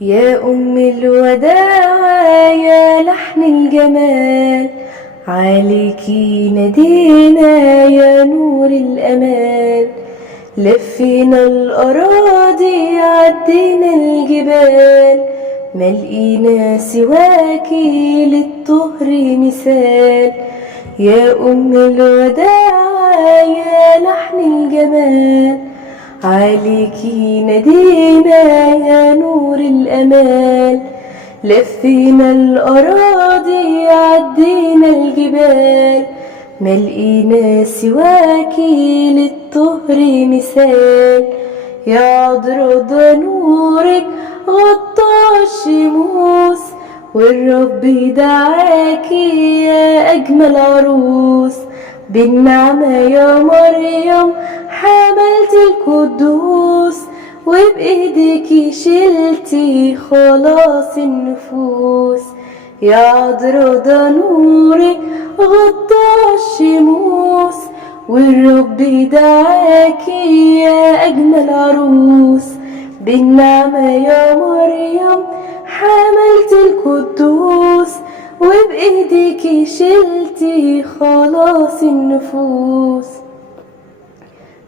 يا أم الوداع يا لحن الجمال، عليكي نادينا يا نور الأمان. لفينا الأراضي عدينا الجبال، ملقينا سواكي للطهر مثال. يا أم الوداع يا لحن الجمال، عليكي نادينا يا نور الأمال. لفينا الأراضي عدينا الجبال، ملقينا سواكي للطهر مثال. يا عذرا ده نورك غطى الشموس، والرب دعاكي يا أجمل عروس. بالنعمة يا مريم حملت القدوس، وبإيديكي شلتي خلاص النفوس. يا عذرا ده نورك غطى الشموس، والرب دعاكي يا أجمل عروس. بالنعمة يا مريم حملت القدوس، وبإيديكي شلتي خلاص النفوس.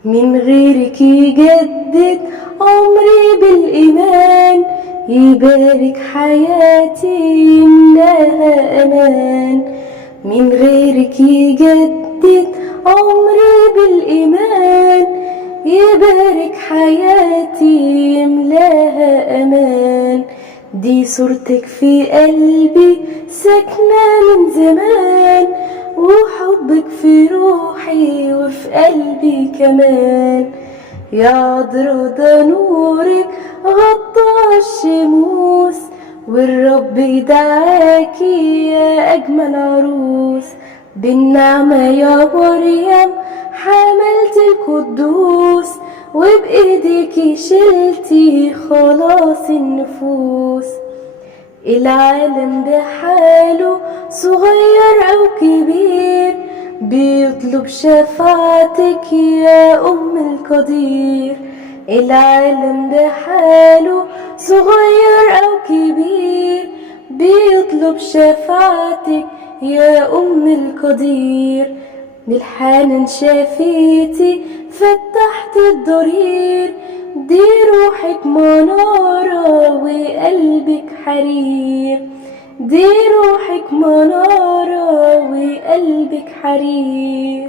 من غيرك يجدد عمري بالإيمان، يبارك حياتي يملاها أمان. من غيرك يجدد عمري بالإيمان، يبارك حياتي يملاها أمان. دي صورتك في قلبي ساكنة من زمان، وحبك في روحي وفي قلبي كمان. يا عذرا ده نورك غطى الشموس، والرب دعاكي يا أجمل عروس. بالنعمة يا مريم حملت القدوس، وبإيديكي شلتي خلاص النفوس. العالم بحاله صغير أو كبير، بيطلب شفاعتك يا أم القدير. العالم بحاله صغير أو كبير، بيطلب شفاعتك يا أم القدير. بالحنان شافيتي فتحت الضرير، دي روحك منارة وقلبك حرير. دي روحك منارة وقلبك حرير.